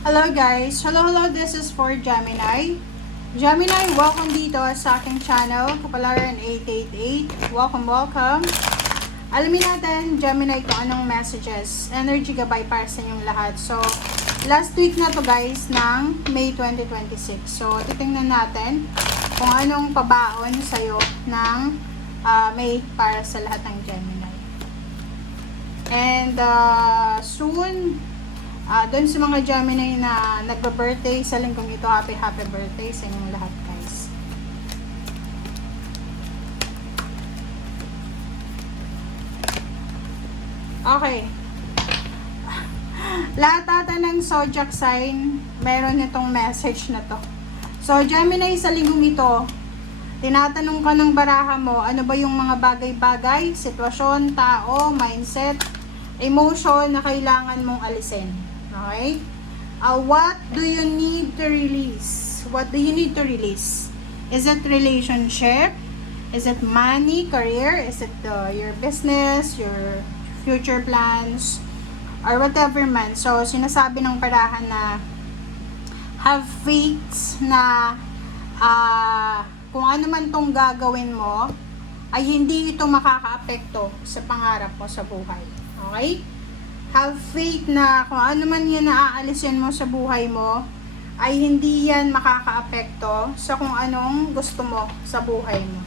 Hello guys! Hello, this is for Gemini. Gemini, welcome dito sa aking channel, Kapalaran 888. Welcome. Alamin natin, Gemini, kung anong messages, energy gabay para sa inyong lahat. So, last week na to guys, ng May 2026. So, titingnan natin kung anong pabaon sa'yo ng May para sa lahat ng Gemini. And soon, doon sa mga Gemini na nagba-birthday sa linggong ito, happy birthday sa inyong lahat guys. Okay. Lahat ata ng zodiac sign, meron itong message na to. So, Gemini, sa linggong ito, tinatanong ka ng baraha mo, ano ba yung mga bagay-bagay, sitwasyon, tao, mindset, emotion na kailangan mong alisin. Okay? What do you need to release? What do you need to release? Is it relationship? Is it money, career? Is it your business, your future plans, or whatever man? So, sinasabi ng parahan na have faith na kung ano man tong gagawin mo, ay hindi ito makakaapekto sa pangarap mo sa buhay. Okay? Have faith na kung ano man yan na aalisin mo sa buhay mo, ay hindi yan makakaapekto sa kung anong gusto mo sa buhay mo.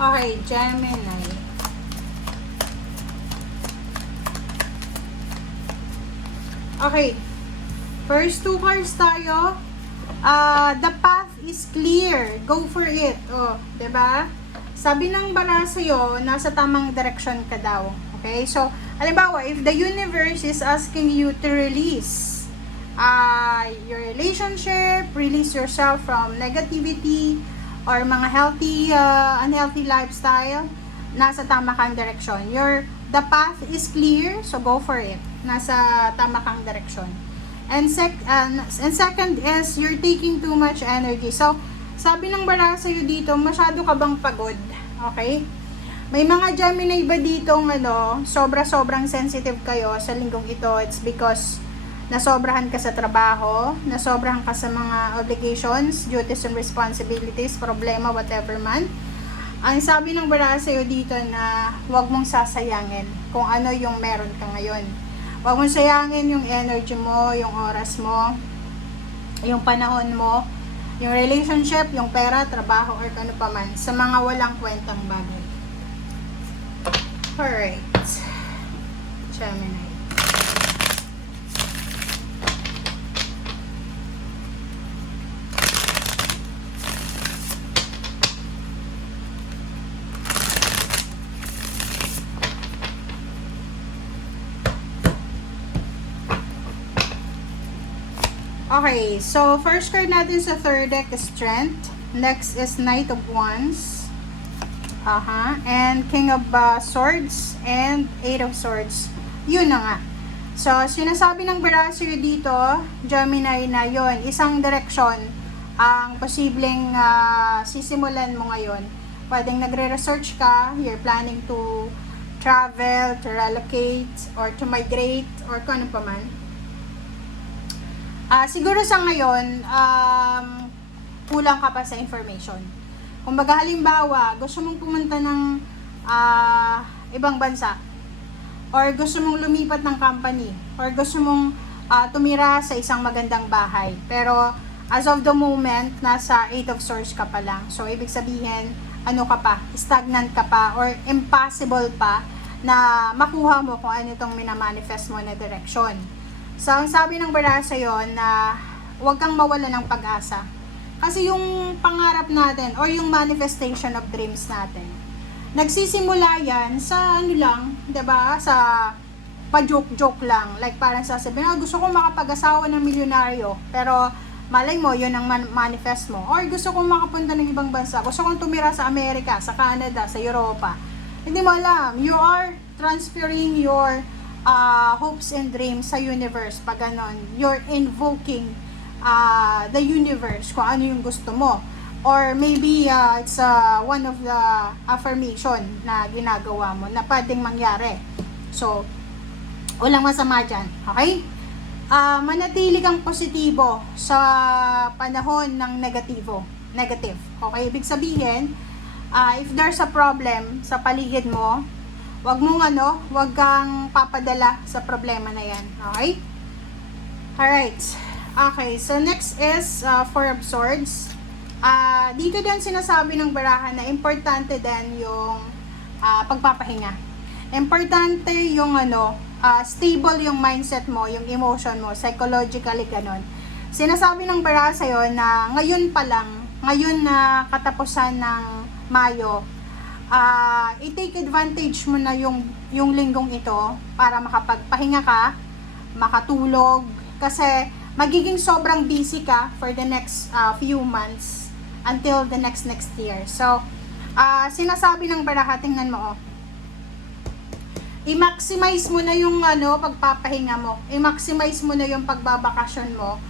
Okay, Gemini. Okay. First two cards tayo. The path is clear. Go for it. Oh, 'di ba? Sabi ng bara sa'yo, nasa tamang direction ka daw. Okay? So, halimbawa, if the universe is asking you to release your relationship, release yourself from negativity, or mga unhealthy lifestyle, nasa tama kang direction. The path is clear, so go for it. Nasa tama kang direction. And second is, you're taking too much energy. So, sabi ng bara sa'yo dito, masyado ka bang pagod? Okay? May mga Gemini ba dito, sobrang sensitive kayo sa linggong ito? It's because nasobrahan ka sa trabaho, nasobrahan ka sa mga obligations, duties and responsibilities, problema, whatever man. Ang sabi ng bara sa'yo dito na huwag mong sasayangin kung ano yung meron ka ngayon. Huwag mong sayangin yung energy mo, yung oras mo, yung panahon mo, yung relationship, yung pera, trabaho, or ano pa man, sa mga walang kwentang bagay. Alright. Gemini. Okay, so first card natin sa third deck is Strength. Next is Knight of Wands. And King of Swords and Eight of Swords. Yun na nga. So, sinasabi ng Barasyo dito, Gemini, na yon, isang direksyon ang posibleng sisimulan mo ngayon. Pwedeng nagre-research ka, you're planning to travel, to relocate, or to migrate, or kung ano pa man. Siguro sa ngayon, kulang ka pa sa information. Kung baga halimbawa, gusto mong pumunta ng ibang bansa, or gusto mong lumipat ng company, or gusto mong tumira sa isang magandang bahay. Pero as of the moment, nasa 8 of Swords ka pa lang. So, ibig sabihin, ano ka pa, stagnant ka pa, or impossible pa na makuha mo kung ano itong minamanifest mo na direction. So, ang sabi ng bara sa'yo na huwag kang mawala ng pag-asa. Kasi yung pangarap natin or yung manifestation of dreams natin, nagsisimula yan sa ano lang, 'di ba? Sa pa-joke-joke lang. Like parang sasabihin, gusto kong makapag-asawa ng milyonaryo, pero malay mo, yun ang manifest mo. Or gusto kong makapunta ng ibang bansa, gusto kong tumira sa Amerika, sa Canada, sa Europa. Hindi mo alam. You are transferring your hopes and dreams sa universe. Pag ganon, you're invoking the universe kung ano yung gusto mo. Or maybe it's one of the affirmation na ginagawa mo na pwedeng mangyari. So, walang masama dyan. Okay? Manatili kang positibo sa panahon ng negative. Okay? Ibig sabihin, if there's a problem sa paligid mo, wag kang papadala sa problema na yan. Okay? Alright. Okay, so next is for swords. Dito din sinasabi ng barahan na importante din yung pagpapahinga. Importante yung stable yung mindset mo, yung emotion mo, psychologically ganon. Sinasabi ng baraha sa'yo na ngayon pa lang, ngayon na katapusan ng Mayo, i-take advantage mo na yung linggong ito para makapagpahinga ka, makatulog, kasi magiging sobrang busy ka for the next few months until the next year. So, sinasabi ng baraha, tingnan mo, i-maximize mo na yung pagpapahinga mo. I-maximize mo na yung pagbabakasyon mo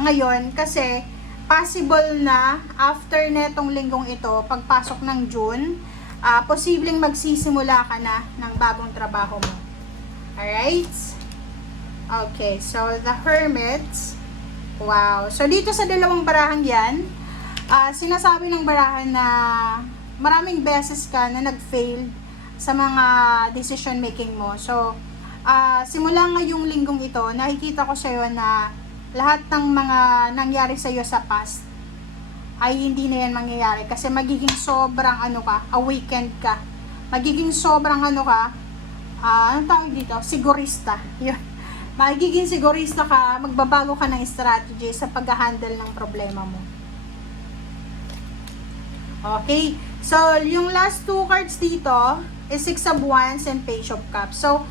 ngayon, kasi possible na after netong linggong ito, pagpasok ng June, posibleng magsisimula ka na ng bagong trabaho mo. Alright? Okay, so the Hermit. Wow. So dito sa dalawang barahang yan, sinasabi ng barahan na maraming beses ka na nag-fail sa mga decision making mo. So, simula ngayong linggong ito, nakikita ko sa'yo na lahat ng mga nangyari sa'yo sa past ay hindi na yan mangyayari, kasi magiging sobrang awakened ka. Magiging sobrang anong tawag dito? Sigurista. Yun. Magiging sigurista ka, magbabago ka ng strategy sa pag-handle ng problema mo. Okay, so yung last two cards dito is Six of Wands and Page of Cups. So,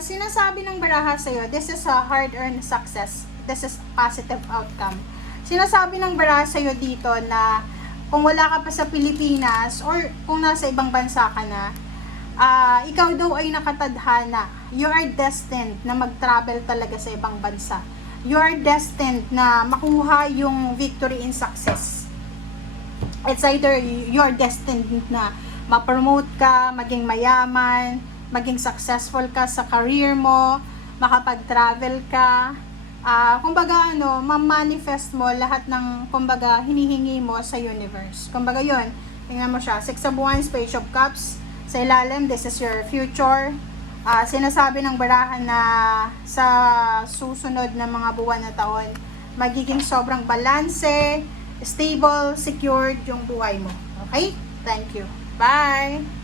sinasabi ng baraha sa'yo, this is a hard-earned success. This is positive outcome. Sinasabi ng baraha sa'yo dito na kung wala ka pa sa Pilipinas or kung nasa ibang bansa ka na, ikaw daw ay nakatadhana. You are destined na mag-travel talaga sa ibang bansa. You are destined na makuha yung victory in success. It's either you are destined na ma-promote ka, maging mayaman, maging successful ka sa career mo, makapag-travel ka. Kumbaga ma-manifest mo lahat ng hinihingi mo sa universe. Kumbaga yun, tingnan mo siya, Six of Wands, Page of Cups. Sa ilalim, this is your future. Sinasabi ng barahan na sa susunod na mga buwan na taon, magiging sobrang balanse, stable, secured yung buhay mo. Okay? Thank you. Bye!